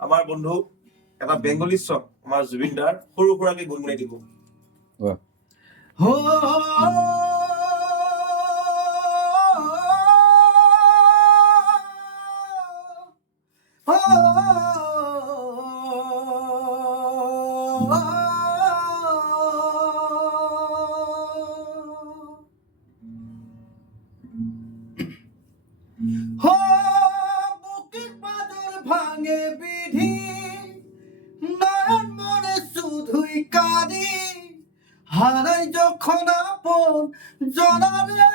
আমাৰ বন্ধু এটা বেংগলী সং আমাৰ জুবিন দাৰ সৰু সুৰাকে গুণগুণাই দিব। ভাঙে বিধি নয়ন মনে শুধুই কাঁদি হারাই যখন আপন জনারে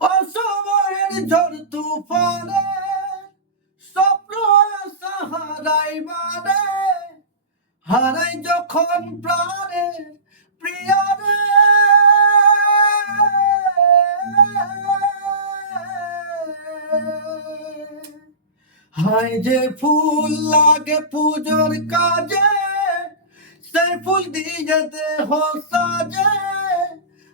অসময়ের ঝড় তুফানে স্বপ্ন আশা হারাই মানে হারাই যখন প্রাণে প্রিয়রে হায় যে ফুল লাগে পুজোর কাজে সেই ফুল দিয়ে দেহ সাজে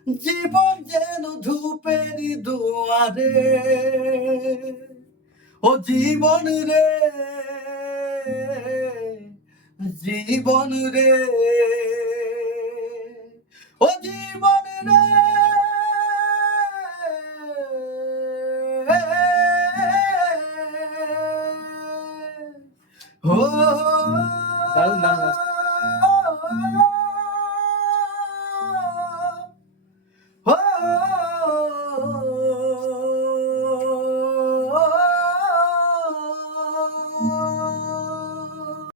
জীবন যেন ধূপেরই দুয়ারে ও জীবন রে জীবন রে ও জীবন রে ও দারুণ